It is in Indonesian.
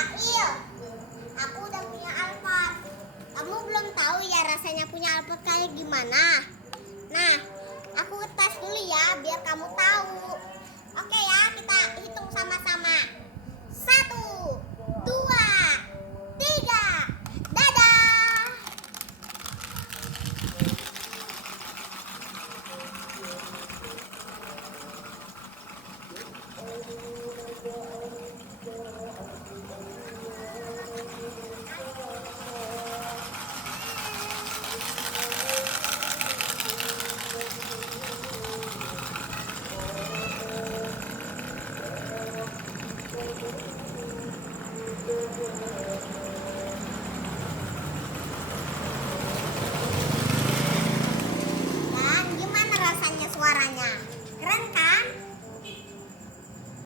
Ail, aku udah punya Alphard. Kamu belum tahu ya rasanya punya Alphard kayak gimana? Nah, aku tes dulu ya biar kamu tahu. Oke ya, kita hitung sama-sama.